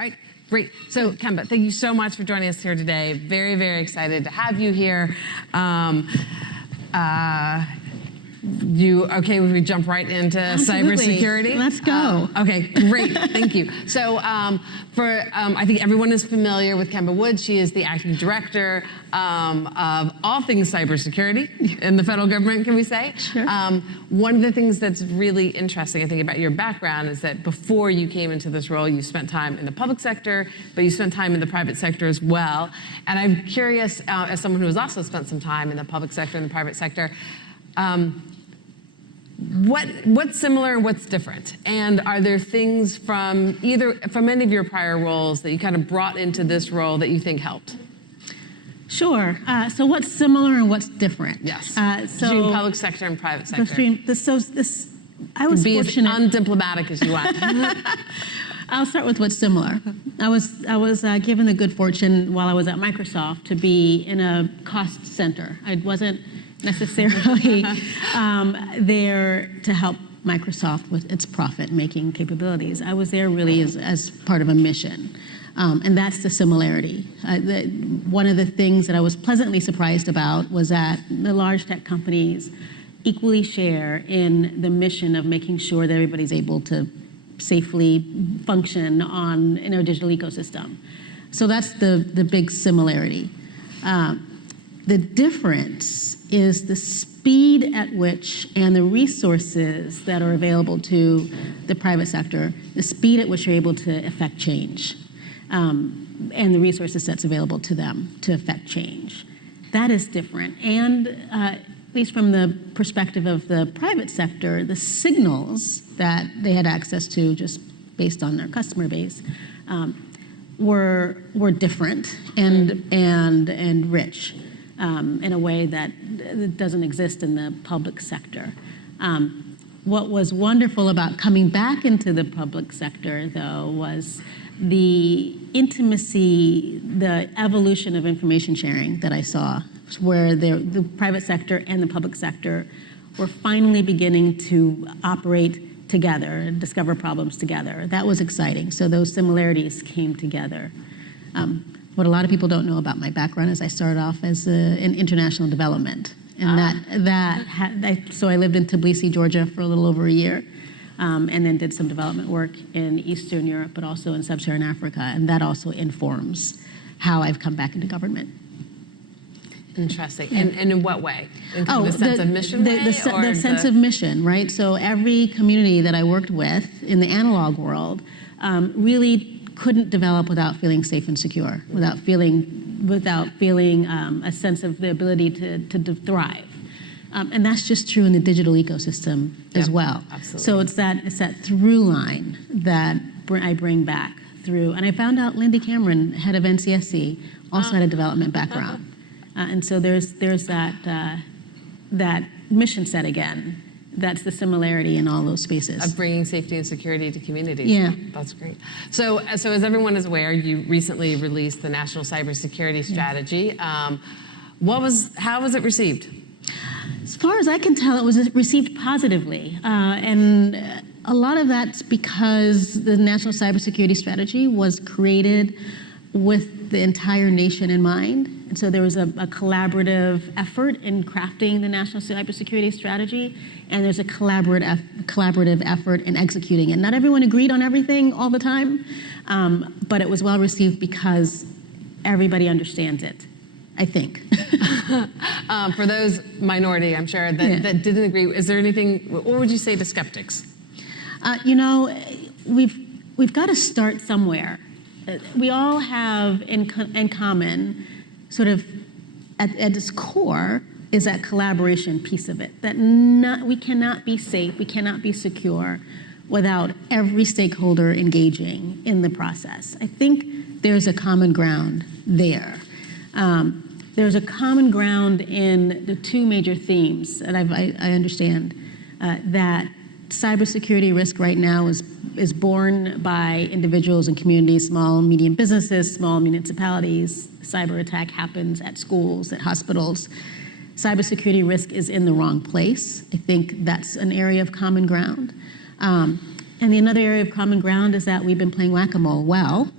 All right, great. So Kemba, thank you so much for joining us here today. Very, very excited to have you here. You okay if we jump right into cybersecurity? Let's go. Okay, great. Thank you. So I think everyone is familiar with Kemba Woods. She is the acting director of all things cybersecurity in the federal government, can we say? Sure. One of the things that's really interesting, I think, about your background is that before you came into this role, you spent time in the public sector, but you spent time in the private sector as well. And I'm curious, as someone who has also spent some time in the public sector and the private sector, what's similar and what's different? And are there things from any of your prior roles that you kind of brought into this role that you think helped? Sure. So what's similar and what's different? Yes. Between public sector and private sector. I was Be fortunate. as undiplomatic as you want. I'll start with what's similar. I was given the good fortune while I was at Microsoft to be in a cost center. I wasn't necessarily there to help Microsoft with its profit-making capabilities. I was there really as part of a mission, and that's the similarity. One of the things that I was pleasantly surprised about was that the large tech companies equally share in the mission of making sure that everybody's able to safely function in our digital ecosystem. So that's the big similarity. The difference is the speed at which and the resources that are available to the private sector, the speed at which you're able to affect change, and the resources that's available to them to affect change. That is different. And at least from the perspective of the private sector, the signals that they had access to just based on their customer base were different and rich. In a way that doesn't exist in the public sector. What was wonderful about coming back into the public sector, though, was the intimacy, the evolution of information sharing that I saw, where the private sector and the public sector were finally beginning to operate together and discover problems together. That was exciting. So those similarities came together. What a lot of people don't know about my background is I started off as in international development. And so I lived in Tbilisi, Georgia for a little over a year, and then did some development work in Eastern Europe, but also in Sub-Saharan Africa. And that also informs how I've come back into government. Interesting. And in what way? In kind of the sense of mission way? The sense of mission, right? So every community that I worked with in the analog world really couldn't develop without feeling safe and secure, without feeling a sense of the ability to thrive. And that's just true in the digital ecosystem as well. Absolutely. So it's that through line that I bring back through. And I found out Lindy Cameron, head of NCSC, also had a development background. And so there's that mission set again. That's the similarity in all those spaces. Of bringing safety and security to communities. Yeah. That's great. So as everyone is aware, you recently released the National Cybersecurity Strategy. How was it received? As far as I can tell, it was received positively. And a lot of that's because the National Cybersecurity Strategy was created with the entire nation in mind. And so there was a collaborative effort in crafting the National Cybersecurity Strategy, and there's a collaborative effort in executing it. Not everyone agreed on everything all the time, but it was well received because everybody understands it, I think. For those minority, I'm sure, that didn't agree, is there anything, what would you say to skeptics? We've got to start somewhere. We all have in common, sort of at its core, is that collaboration piece of it. That we cannot be safe, we cannot be secure without every stakeholder engaging in the process. I think there's a common ground there. There's a common ground in the two major themes that I understand, that cybersecurity risk right now is borne by individuals and communities, small and medium businesses, small municipalities. Cyber attack happens at schools, at hospitals. Cybersecurity risk is in the wrong place. I think that's an area of common ground. And another area of common ground is that we've been playing whack-a-mole well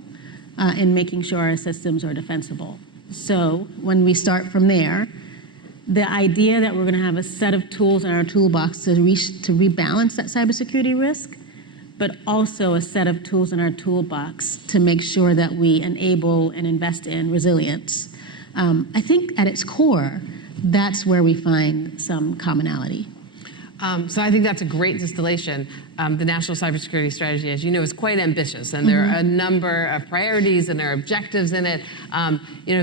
in making sure our systems are defensible. So when we start from there, the idea that we're going to have a set of tools in our toolbox to rebalance that cybersecurity risk, but also a set of tools in our toolbox to make sure that we enable and invest in resilience. I think at its core, that's where we find some commonality. So I think that's a great distillation. The National Cybersecurity Strategy, as you know, is quite ambitious, and there are a number of priorities and there are objectives in it.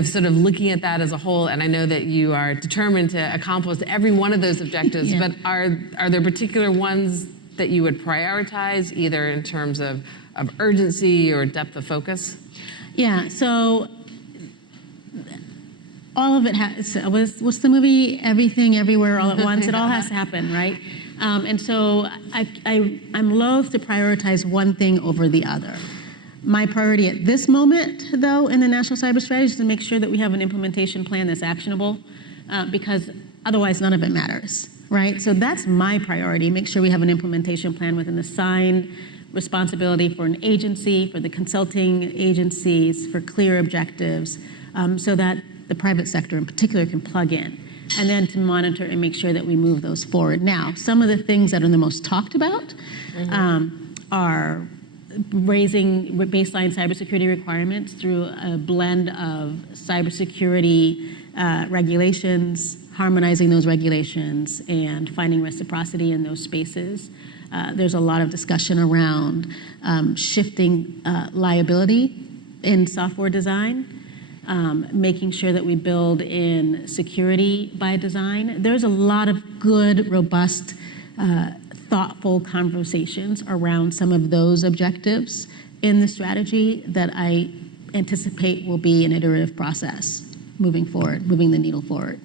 Sort of looking at that as a whole, and I know that you are determined to accomplish every one of those objectives, but are there particular ones that you would prioritize, either in terms of urgency or depth of focus? Yeah, so all of it what's the movie? Everything, Everywhere, All at Once. It all has to happen, right? And so I'm loath to prioritize one thing over the other. My priority at this moment, though, in the National Cyber Strategy is to make sure that we have an implementation plan that's actionable, because otherwise none of it matters, right? So that's my priority, make sure we have an implementation plan with an assigned responsibility for an agency, for the consulting agencies, for clear objectives, so that the private sector in particular can plug in, and then to monitor and make sure that we move those forward. Now, some of the things that are the most talked about are raising baseline cybersecurity requirements through a blend of cybersecurity regulations, harmonizing those regulations, and finding reciprocity in those spaces. There's a lot of discussion around shifting liability in software design, making sure that we build in security by design. There's a lot of good, robust, thoughtful conversations around some of those objectives in the strategy that I anticipate will be an iterative process moving forward, moving the needle forward.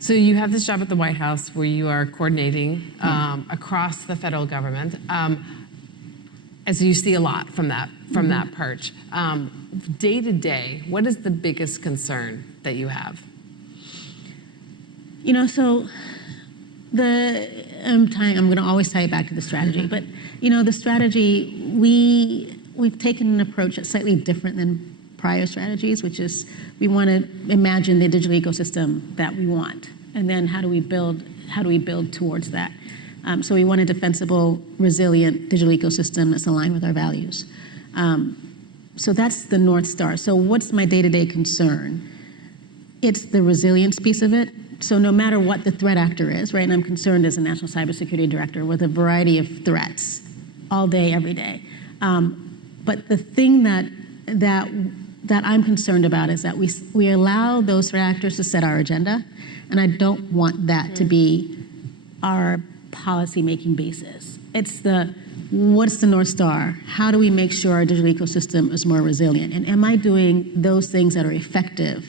So you have this job at the White House where you are coordinating across the federal government. And so you see a lot from that perch. Day to day, what is the biggest concern that you have? So I'm going to always tie it back to the strategy, but the strategy, we've taken an approach that's slightly different than prior strategies, which is we want to imagine the digital ecosystem that we want, and then how do we build towards that? So we want a defensible, resilient digital ecosystem that's aligned with our values. So that's the North Star. So what's my day-to-day concern? It's the resilience piece of it. So no matter what the threat actor is, right, and I'm concerned as a National Cybersecurity Director with a variety of threats all day, every day. But the thing that I'm concerned about is that we allow those threat actors to set our agenda, and I don't want that to be our policy-making basis. It's what's the North Star? How do we make sure our digital ecosystem is more resilient? And am I doing those things that are effective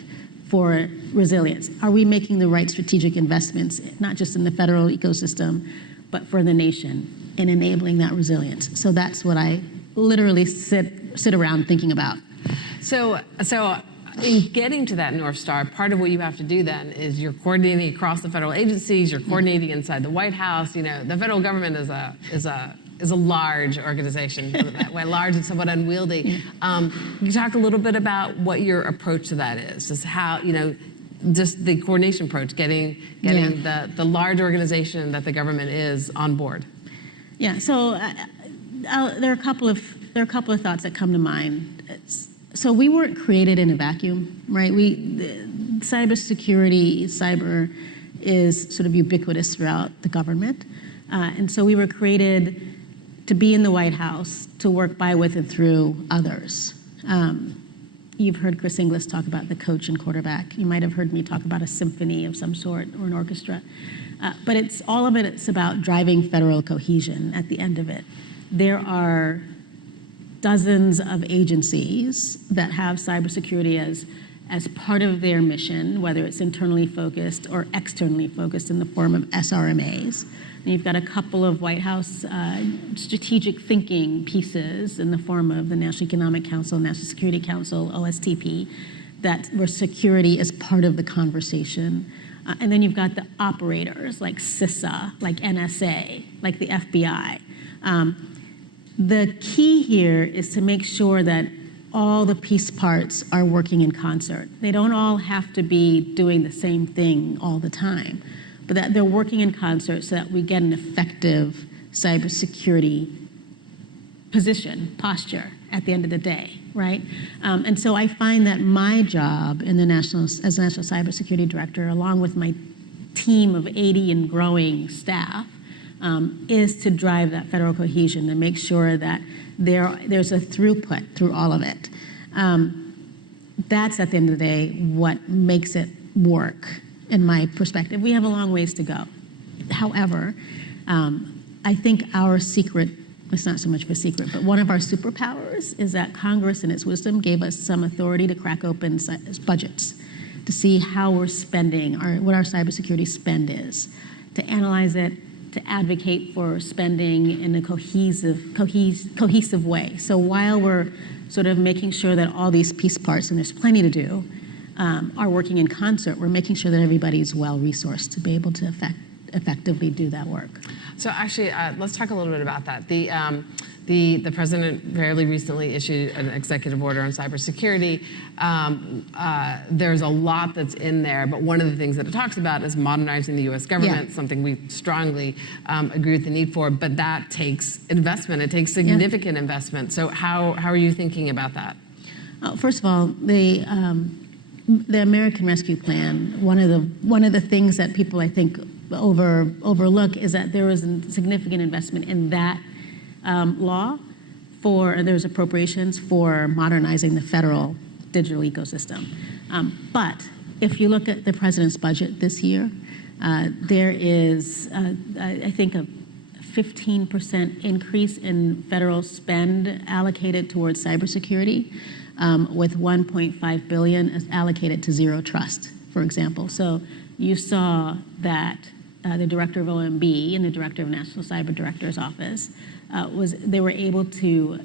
for resilience? Are we making the right strategic investments, not just in the federal ecosystem, but for the nation in enabling that resilience? So that's what I literally sit around thinking about. So in getting to that North Star, part of what you have to do then is you're coordinating across the federal agencies, you're coordinating inside the White House. The federal government is a large organization, put it that way, large and somewhat unwieldy. Can you talk a little bit about what your approach to that is? Just how, just the coordination approach, getting the large organization that the government is on board. Yeah, so there are a couple of thoughts that come to mind. So we weren't created in a vacuum, right? Cyber is sort of ubiquitous throughout the government. And so we were created to be in the White House, to work by, with, and through others. You've heard Chris Inglis talk about the coach and quarterback. You might have heard me talk about a symphony of some sort or an orchestra. But it's about driving federal cohesion at the end of it. There are dozens of agencies that have cybersecurity as part of their mission, whether it's internally focused or externally focused in the form of SRMAs. And you've got a couple of White House strategic thinking pieces in the form of the National Economic Council, National Security Council, OSTP, where security is part of the conversation. And then you've got the operators like CISA, like NSA, like the FBI. The key here is to make sure that all the piece parts are working in concert. They don't all have to be doing the same thing all the time, but that they're working in concert so that we get an effective cybersecurity posture at the end of the day, right? And so I find that my job as National Cybersecurity Director, along with my team of 80 and growing staff, is to drive that federal cohesion and make sure that there's a throughput through all of it. That's, at the end of the day, what makes it work, in my perspective. We have a long ways to go. However, I think our secret, it's not so much of a secret, but one of our superpowers is that Congress, in its wisdom, gave us some authority to crack open budgets, to see how we're spending, what our cybersecurity spend is, to analyze it, to advocate for spending in a cohesive way. So while we're sort of making sure that all these piece parts, and there's plenty to do, are working in concert, we're making sure that everybody's well-resourced to be able to effectively do that work. So actually, let's talk a little bit about that. The president fairly recently issued an executive order on cybersecurity. There's a lot that's in there, but one of the things that it talks about is modernizing the U.S. government, something we strongly agree with the need for, but that takes investment. It takes significant investment. So how are you thinking about that? First of all, the American Rescue Plan, one of the things that people, I think, overlook is that there was a significant investment in that law there's appropriations for modernizing the federal digital ecosystem. But if you look at the president's budget this year, there is, I think, a 15% increase in federal spend allocated towards cybersecurity, with $1.5 billion allocated to zero trust, for example. So you saw that the director of OMB and the director of National Cyber Director's Office they were able to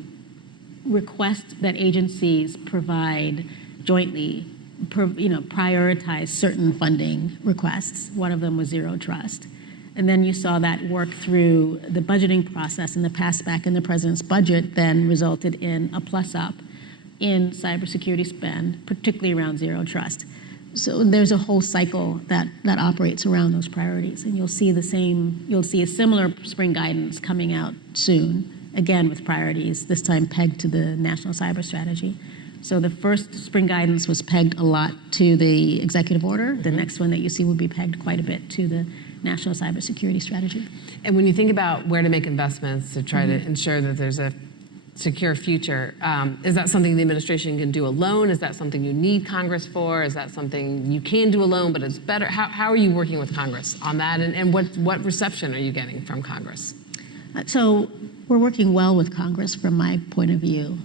request that agencies provide jointly, prioritize certain funding requests. One of them was zero trust. And then you saw that work through the budgeting process, and the pass back in the president's budget then resulted in a plus up in cybersecurity spend, particularly around zero trust. So there's a whole cycle that operates around those priorities, and you'll see a similar spring guidance coming out soon, again with priorities, this time pegged to the National Cyber Strategy. So the first spring guidance was pegged a lot to the executive order. The next one that you see will be pegged quite a bit to the National Cybersecurity Strategy. And when you think about where to make investments to try to ensure that there's a secure future, is that something the administration can do alone? Is that something you need Congress for? Is that something you can do alone, but it's better? How are you working with Congress on that? And what reception are you getting from Congress? So we're working well with Congress from my point of view.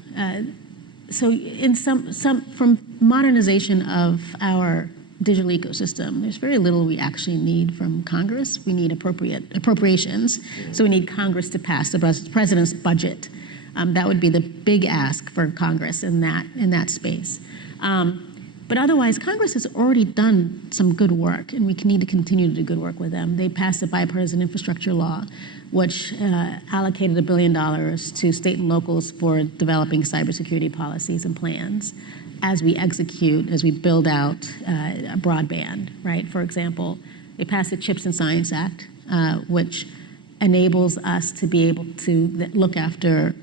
So in from modernization of our digital ecosystem, there's very little we actually need from Congress. We need appropriations. So we need Congress to pass the president's budget. That would be the big ask for Congress in that space. But otherwise, Congress has already done some good work, and we need to continue to do good work with them. They passed a bipartisan infrastructure law, which allocated $1 billion to state and locals for developing cybersecurity policies and plans as we build out broadband, right? For example, they passed the CHIPS and Science Act, which enables us to be able to look after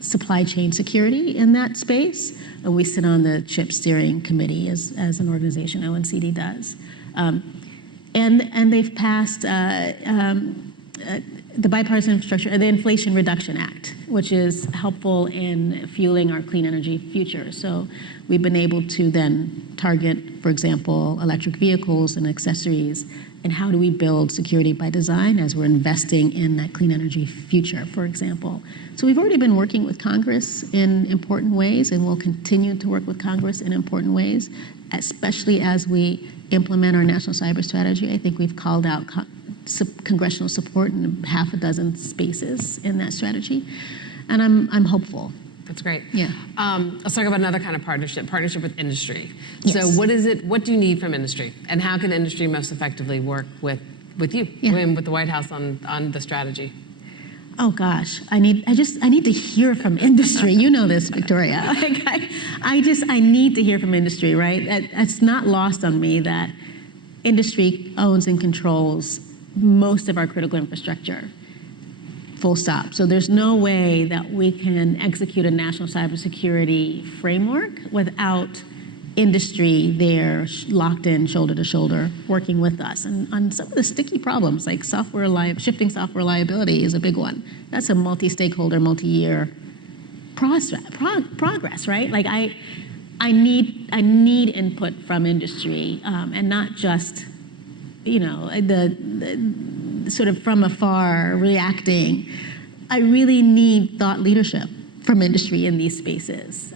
supply chain security in that space. And we sit on the CHIPS steering committee as an organization, OECD does. And they've passed the bipartisan infrastructure, the Inflation Reduction Act, which is helpful in fueling our clean energy future. So we've been able to then target, for example, electric vehicles and accessories, and how do we build security by design as we're investing in that clean energy future, for example. So we've already been working with Congress in important ways, and we'll continue to work with Congress in important ways, especially as we implement our national cyber strategy. I think we've called out congressional support in half a dozen spaces in that strategy, and I'm hopeful. That's great. Yeah. Let's talk about another kind of partnership with industry. Yes. So what do you need from industry? And how can industry most effectively work with you Yeah. and with the White House on the strategy? Oh gosh, I need to hear from industry. You know this, Victoria. Like I need to hear from industry, right? It's not lost on me that industry owns and controls most of our critical infrastructure. Full stop. So there's no way that we can execute a national cybersecurity framework without industry there locked in shoulder to shoulder working with us. And on some of the sticky problems like shifting software liability is a big one. That's a multi-stakeholder, multi-year progress, right? Like I need input from industry and not just, the sort of from afar reacting. I really need thought leadership from industry in these spaces.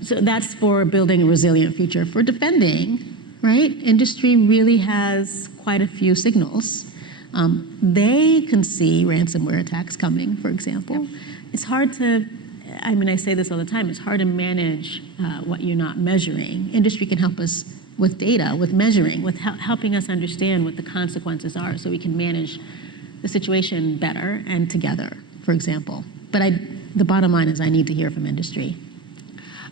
So that's for building a resilient future. For defending, right? Industry really has quite a few signals. They can see ransomware attacks coming, for example. Yep. It's hard to, I say this all the time, it's hard to manage what you're not measuring. Industry can help us with data, with measuring, with helping us understand what the consequences are so we can manage the situation better and together, for example. But the bottom line is I need to hear from industry.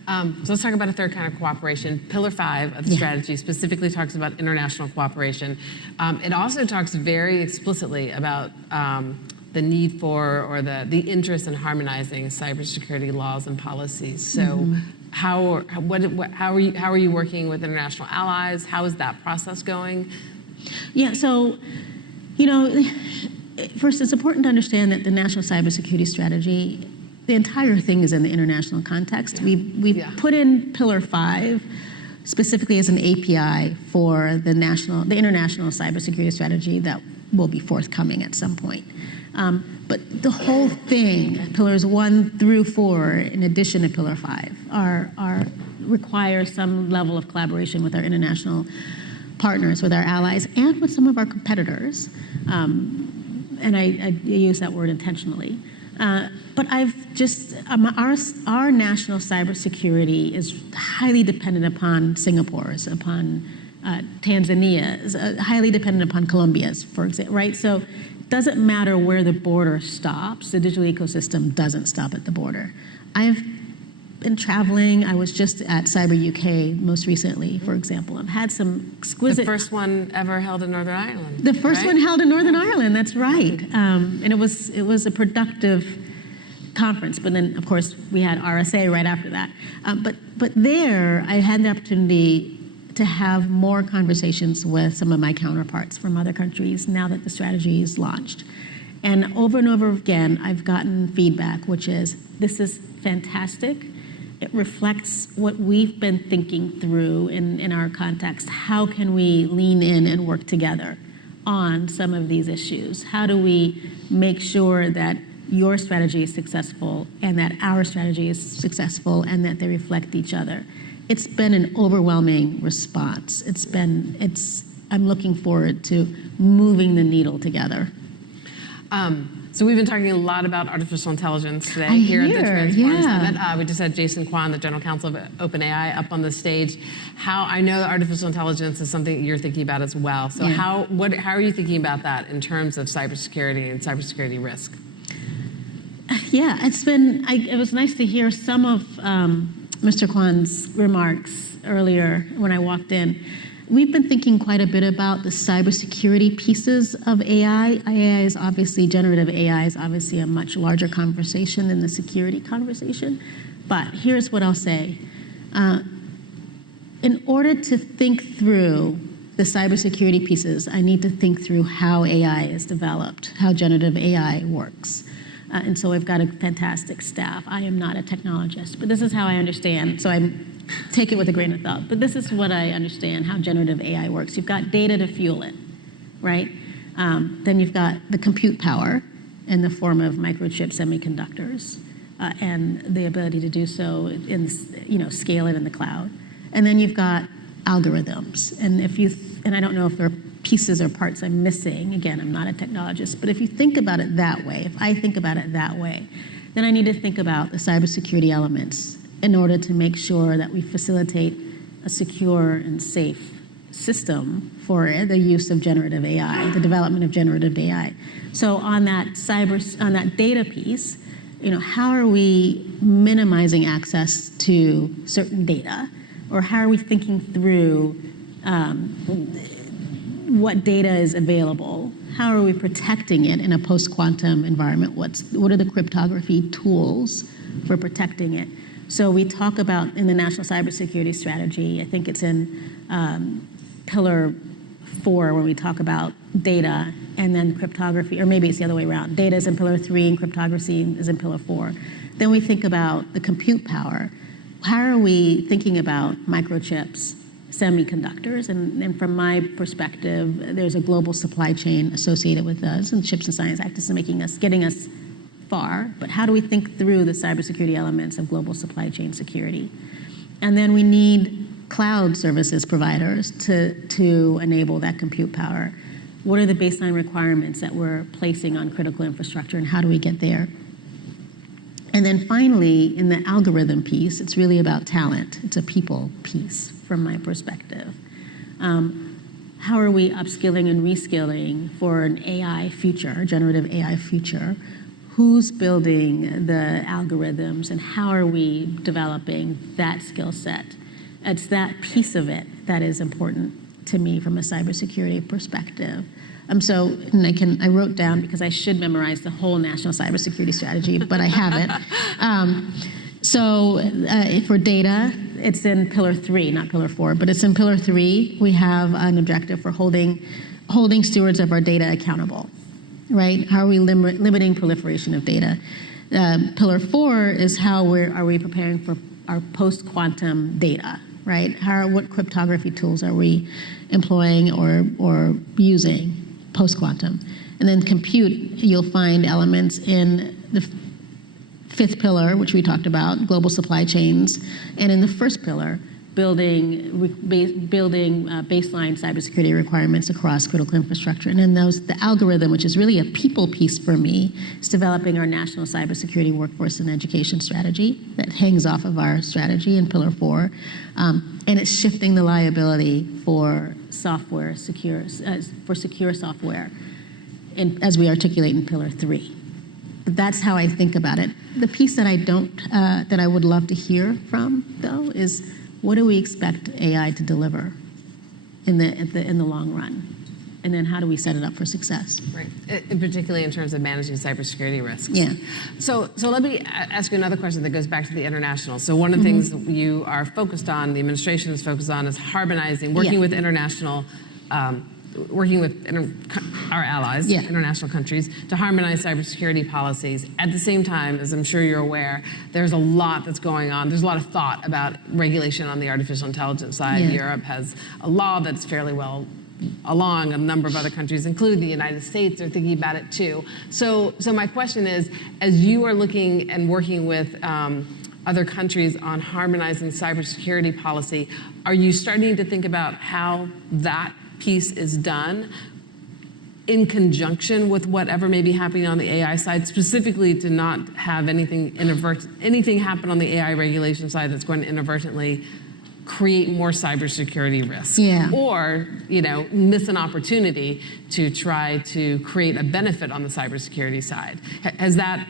So let's talk about a third kind of cooperation. Pillar 5 of the strategy specifically talks about international cooperation. It also talks very explicitly about the need for or the interest in harmonizing cybersecurity laws and policies. So how are you working with international allies? How is that process going? Yeah, so, first it's important to understand that the national cybersecurity strategy, the entire thing is in the international context. We've put in Pillar 5 specifically as an API for the international cybersecurity strategy that will be forthcoming at some point. But the whole thing, Pillars 1 through 4, in addition to Pillar 5, require some level of collaboration with our international partners, with our allies, and with some of our competitors. And I use that word intentionally. But our national cybersecurity is highly dependent upon Singapore's, upon Tanzania's, highly dependent upon Colombia's, for example, right? So it doesn't matter where the border stops, the digital ecosystem doesn't stop at the border. I've been traveling. I was just at Cyber UK most recently, for example. I've had some exquisite... The first one ever held in Northern Ireland. The first one held in Northern Ireland, that's right. And it was a productive conference, but then, of course, we had RSA right after that. But there, I had the opportunity to have more conversations with some of my counterparts from other countries now that the strategy is launched. And over again, I've gotten feedback, which is, this is fantastic. It reflects what we've been thinking through in our context. How can we lean in and work together on some of these issues? How do we make sure that your strategy is successful and that our strategy is successful and that they reflect each other? It's been an overwhelming response. I'm looking forward to moving the needle together. So we've been talking a lot about artificial intelligence today here at the Transform Summit. We just had Jason Kwan, the General Counsel of OpenAI, up on the stage. I know that artificial intelligence is something you're thinking about as well. So how are you thinking about that in terms of cybersecurity and cybersecurity risk? Yeah, it was nice to hear some of Mr. Kwan's remarks earlier when I walked in. We've been thinking quite a bit about the cybersecurity pieces of AI. Generative AI is obviously a much larger conversation than the security conversation. But here's what I'll say. In order to think through the cybersecurity pieces, I need to think through how AI is developed, how generative AI works. And so I've got a fantastic staff. I am not a technologist, but this is how I understand. So take it with a grain of salt. But this is what I understand, how generative AI works. You've got data to fuel it, right? Then you've got the compute power in the form of microchip semiconductors and the ability to do so scale it in the cloud. And then you've got algorithms. And I don't know if there are pieces or parts I'm missing. Again, I'm not a technologist. But if you think about it that way, if I think about it that way, then I need to think about the cybersecurity elements in order to make sure that we facilitate a secure and safe system for the use of generative AI, the development of generative AI. So on that data piece, how are we minimizing access to certain data, or how are we thinking through what data is available? How are we protecting it in a post-quantum environment? What are the cryptography tools for protecting it? So we talk about in the National Cybersecurity Strategy, I think it's in Pillar 4 when we talk about data and then cryptography, or maybe it's the other way around. Data is in Pillar 3 and cryptography is in Pillar 4. Then we think about the compute power. How are we thinking about microchips, semiconductors? And from my perspective, there's a global supply chain associated with us, and the Chips and Science Act is getting us far, but how do we think through the cybersecurity elements of global supply chain security? And then we need cloud services providers to enable that compute power. What are the baseline requirements that we're placing on critical infrastructure, and how do we get there? And then finally, in the algorithm piece, it's really about talent. It's a people piece from my perspective. How are we upskilling and reskilling for an AI future, generative AI future? Who's building the algorithms, and how are we developing that skill set? It's that piece of it that is important to me from a cybersecurity perspective. I wrote down, because I should memorize the whole National Cybersecurity Strategy, but I haven't. For data, it's in Pillar 3, not Pillar 4, but it's in Pillar 3. We have an objective for holding stewards of our data accountable, right? How are we limiting proliferation of data? Pillar 4 is how are we preparing for our post-quantum data, right? What cryptography tools are we employing or using post-quantum? And then compute, you'll find elements in the 5th pillar, which we talked about, global supply chains, and in the 1st pillar, building baseline cybersecurity requirements across critical infrastructure. And then the algorithm, which is really a people piece for me, is developing our national cybersecurity workforce and education strategy that hangs off of our strategy in Pillar 4. And it's shifting the liability for secure software, as we articulate in Pillar 3. But that's how I think about it. The piece that that I would love to hear from, though, is what do we expect AI to deliver in the long run? And then how do we set it up for success? Right, particularly in terms of managing cybersecurity risks. Yeah. So let me ask you another question that goes back to the international. So one of the things that you are focused on, the administration is focused on, is harmonizing, working with international, working with our allies, international countries, to harmonize cybersecurity policies. At the same time, as I'm sure you're aware, there's a lot that's going on. There's a lot of thought about regulation on the artificial intelligence side. Yeah. Europe has a law that's fairly well along. A number of other countries, including the United States, are thinking about it too. So my question is, as you are looking and working with other countries on harmonizing cybersecurity policy, are you starting to think about how that piece is done in conjunction with whatever may be happening on the AI side, specifically to not have anything happen on the AI regulation side that's going to inadvertently create more cybersecurity risks, or miss an opportunity to try to create a benefit on the cybersecurity side? Is that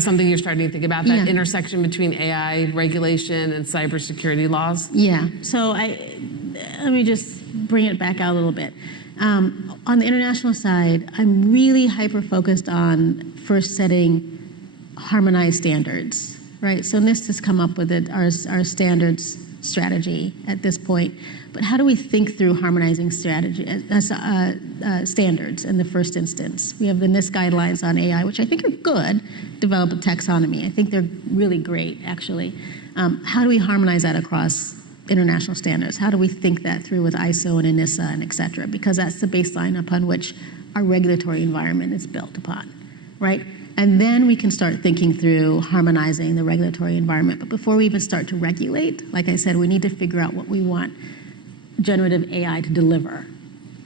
something you're starting to think about, that intersection between AI regulation and cybersecurity laws? Yeah. So let me just bring it back out a little bit. On the international side, I'm really hyper-focused on first setting harmonized standards, right? So NIST has come up with our standards strategy at this point, but how do we think through harmonizing standards in the first instance? We have the NIST guidelines on AI, which I think are good, develop a taxonomy. I think they're really great, actually. How do we harmonize that across international standards? How do we think that through with ISO and ENISA and et cetera? Because that's the baseline upon which our regulatory environment is built upon, right? And then we can start thinking through harmonizing the regulatory environment. But before we even start to regulate, like I said, we need to figure out what we want generative AI to deliver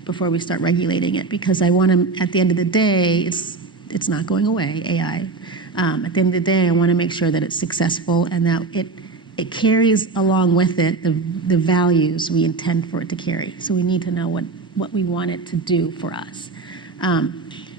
before we start regulating it. Because I want to, at the end of the day, it's not going away, AI. At the end of the day, I want to make sure that it's successful and that it carries along with it the values we intend for it to carry. So we need to know what we want it to do for us.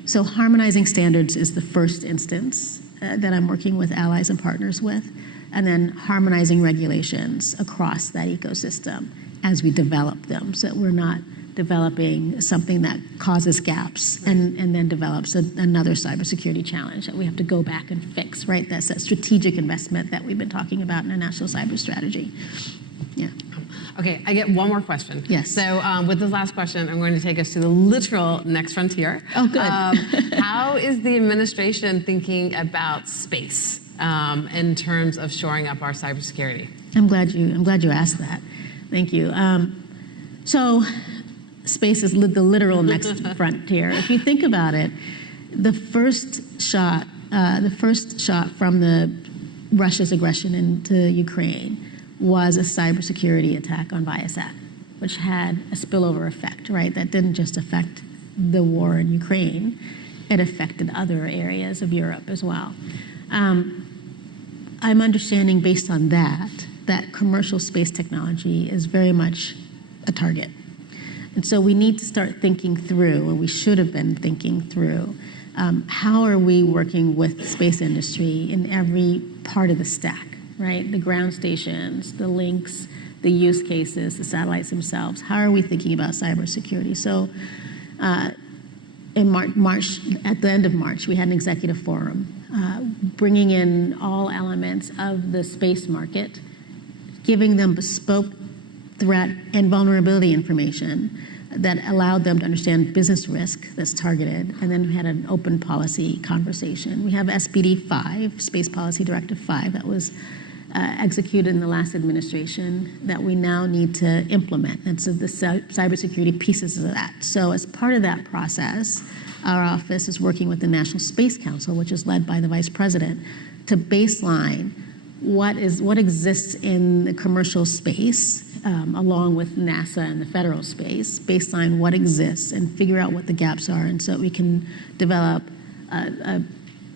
So harmonizing standards is the first instance that I'm working with allies and partners with, and then harmonizing regulations across that ecosystem as we develop them, so that we're not developing something that causes gaps and then develops another cybersecurity challenge that we have to go back and fix, right? That's that strategic investment that we've been talking about in a national cyber strategy. Yeah. Okay, I get one more question. Yes. So with this last question, I'm going to take us to the literal next frontier. Oh, good. How is the administration thinking about space in terms of shoring up our cybersecurity? I'm glad you asked that. Thank you. So space is the literal next frontier. If you think about it, the first shot from Russia's aggression into Ukraine was a cybersecurity attack on Viasat, which had a spillover effect, right? That didn't just affect the war in Ukraine, it affected other areas of Europe as well. I'm understanding based on that commercial space technology is very much a target. And so we need to start thinking through, or we should have been thinking through, how are we working with the space industry in every part of the stack, right? The ground stations, the links, the use cases, the satellites themselves. How are we thinking about cybersecurity? So in March, at the end of March, we had an executive forum bringing in all elements of the space market, giving them bespoke threat and vulnerability information that allowed them to understand business risk that's targeted, and then we had an open policy conversation. We have SPD 5, Space Policy Directive 5, that was executed in the last administration that we now need to implement, and so the cybersecurity pieces of that. So as part of that process, our office is working with the National Space Council, which is led by the Vice President, to baseline what exists in the commercial space, along with NASA and the federal space, baseline what exists and figure out what the gaps are, and so we can develop an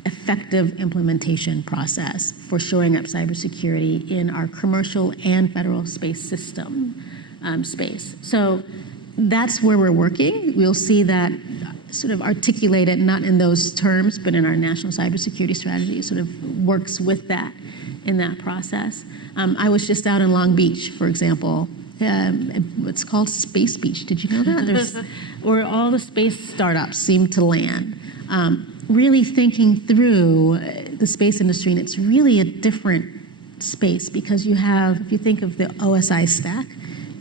effective implementation process for shoring up cybersecurity in our commercial and federal space system space. So that's where we're working. We'll see that sort of articulated, not in those terms, but in our national cybersecurity strategy, sort of works with that in that process. I was just out in Long Beach, for example. It's called Space Beach. Did you know that? Where all the space startups seem to land. Really thinking through the space industry, and it's really a different space because you have, if you think of the OSI stack,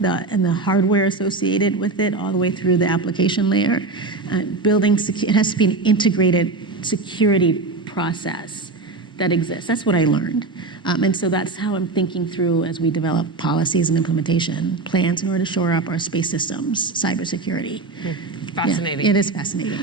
and the hardware associated with it, all the way through the application layer, it has to be an integrated security process that exists. That's what I learned. And so that's how I'm thinking through as we develop policies and implementation plans in order to shore up our space systems, cybersecurity. Fascinating. Yeah, it is fascinating.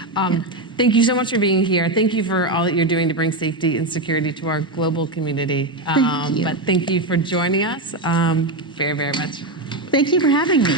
Thank you so much for being here. Thank you for all that you're doing to bring safety and security to our global community. Thank you. But thank you for joining us very, very much. Thank you for having me.